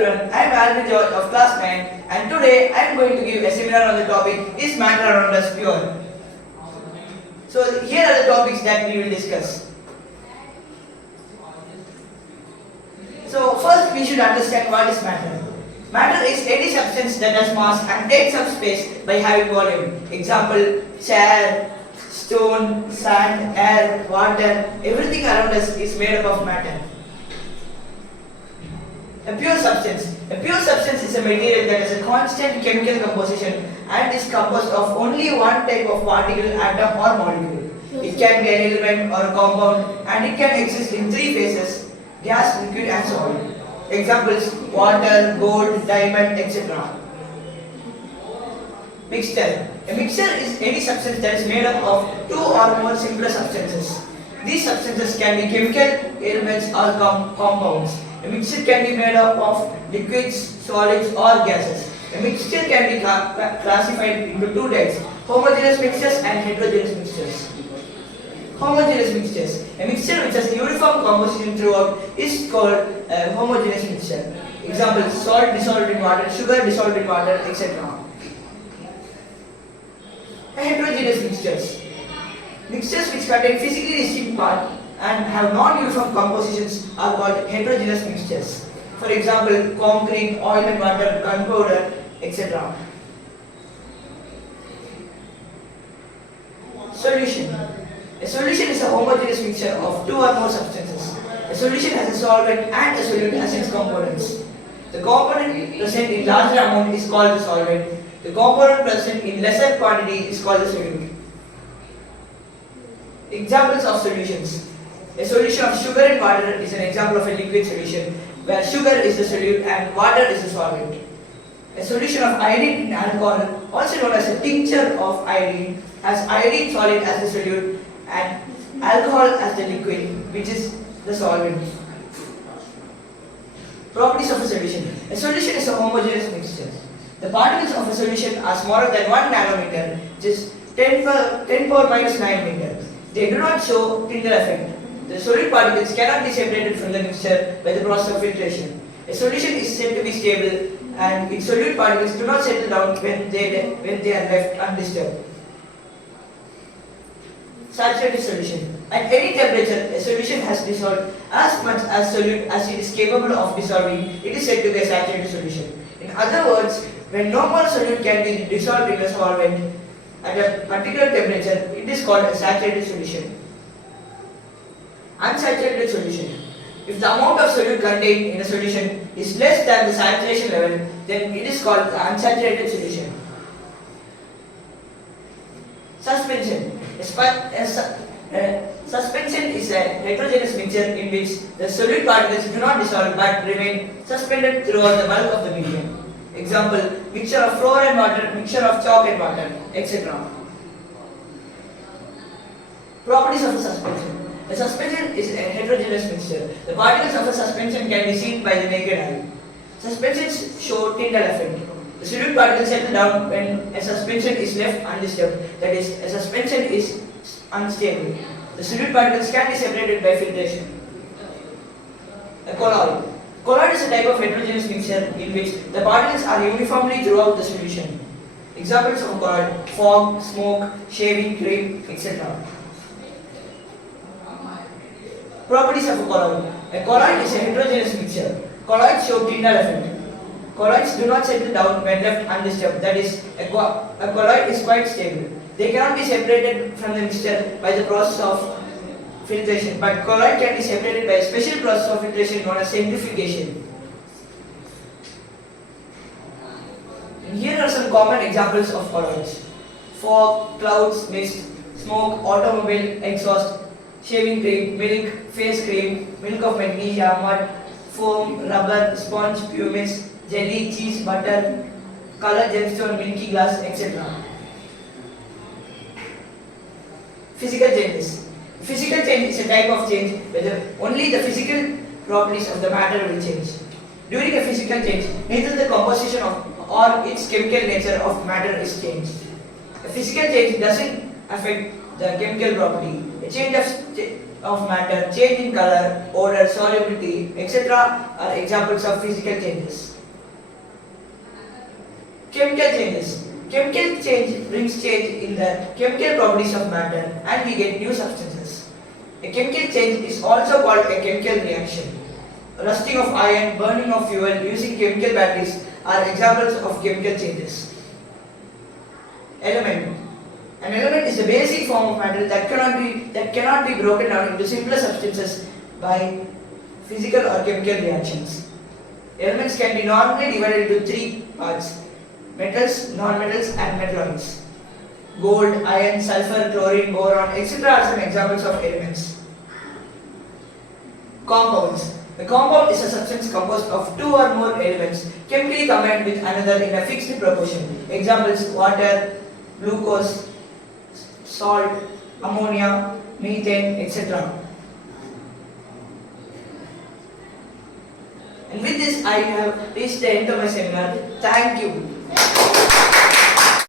everyone, I am Albin George of class 9 and today I am going to give a seminar on the topic Is matter around us pure? So here are the topics that we will discuss. So first we should understand what is matter. Matter is any substance that has mass and takes up space by having volume. Example, chair, stone, sand, air, water, everything around us is made up of matter. A pure substance. A pure substance is a material that has a constant chemical composition and is composed of only one type of particle, atom or molecule. It can be an element or a compound and it can exist in three phases: gas, liquid and solid. Examples: water, gold, diamond, etc. Mixture. A mixture is any substance that is made up of two or more simpler substances. These substances can be chemical elements or compounds. A mixture can be made up of liquids, solids or gases. A mixture can be classified into two types: homogeneous mixtures and heterogeneous mixtures. Homogeneous mixtures. A mixture which has uniform composition throughout is called a homogeneous mixture. Example: salt dissolved in water, sugar dissolved in water, etc. Heterogeneous mixtures. Mixtures which contain physically distinct parts and have non-uniform compositions are called heterogeneous mixtures. For example, concrete, oil and water, gunpowder, etc. Solution. A solution is a homogeneous mixture of two or more substances. A solution has a solvent and a solute as its components. The component present in larger amount is called the solvent. The component present in lesser quantity is called the solute. Examples of solutions. A solution of sugar in water is an example of a liquid solution, where sugar is the solute and water is the solvent. A solution of iodine in alcohol, also known as a tincture of iodine, has iodine solid as the solute and alcohol as the liquid, which is the solvent. Properties of a solution. A solution is a homogeneous mixture. The particles of a solution are smaller than 1 nanometer, which is 10 power minus 9 meter. They do not show Tyndall effect. The solid particles cannot be separated from the mixture by the process of filtration. A solution is said to be stable and its solute particles do not settle down when they are left undisturbed. Saturated solution. At any temperature, a solution has dissolved as much as solute as it is capable of dissolving. It is said to be a saturated solution. In other words, when no more solute can be dissolved in a solvent at a particular temperature, it is called a saturated solution. Unsaturated solution. If the amount of solute contained in a solution is less than the saturation level, then it is called the unsaturated solution. Suspension. Suspension is a heterogeneous mixture in which the solute particles do not dissolve but remain suspended throughout the bulk of the medium. Example: mixture of flour and water, mixture of chalk and water, etc. Properties of a suspension. A suspension is a heterogeneous mixture. The particles of a suspension can be seen by the naked eye. Suspensions show Tyndall effect. The solute particles settle down when a suspension is left undisturbed, that is, a suspension is unstable. The solute particles can be separated by filtration. A colloid. Colloid is a type of heterogeneous mixture in which the particles are uniformly throughout the solution. Examples of colloid: fog, smoke, shaving cream, etc. Properties of a colloid. A colloid is a heterogeneous mixture. Colloids show Tyndall effect. Colloids do not settle down when left undisturbed, that is, a colloid is quite stable. They cannot be separated from the mixture by the process of filtration, but colloid can be separated by a special process of filtration known as centrifugation. And here are some common examples of colloids: fog, clouds, mist, smoke, automobile exhaust, shaving cream, milk, face cream, milk of magnesia, mud, foam, rubber, sponge, pumice, jelly, cheese, butter, color, gemstone, milky glass, etc. Physical changes. Physical change is a type of change where only the physical properties of the matter will change. During a physical change, neither the composition of or its chemical nature of matter is changed. A physical change doesn't affect the chemical property. A change of matter, change in color, odor, solubility, etc. are examples of physical changes. Chemical changes. Chemical change brings change in the chemical properties of matter and we get new substances. A chemical change is also called a chemical reaction. Rusting of iron, burning of fuel, using chemical batteries are examples of chemical changes. Element. An element is a basic form of matter that cannot be broken down into simpler substances by physical or chemical reactions. Elements can be normally divided into three parts: metals, non-metals, and metalloids. Gold, iron, sulfur, chlorine, boron, etc. are some examples of elements. Compounds. A compound is a substance composed of two or more elements chemically combined with another in a fixed proportion. Examples: water, glucose, salt, ammonia, methane, etc. And with this, I have reached the end of my seminar. Thank you.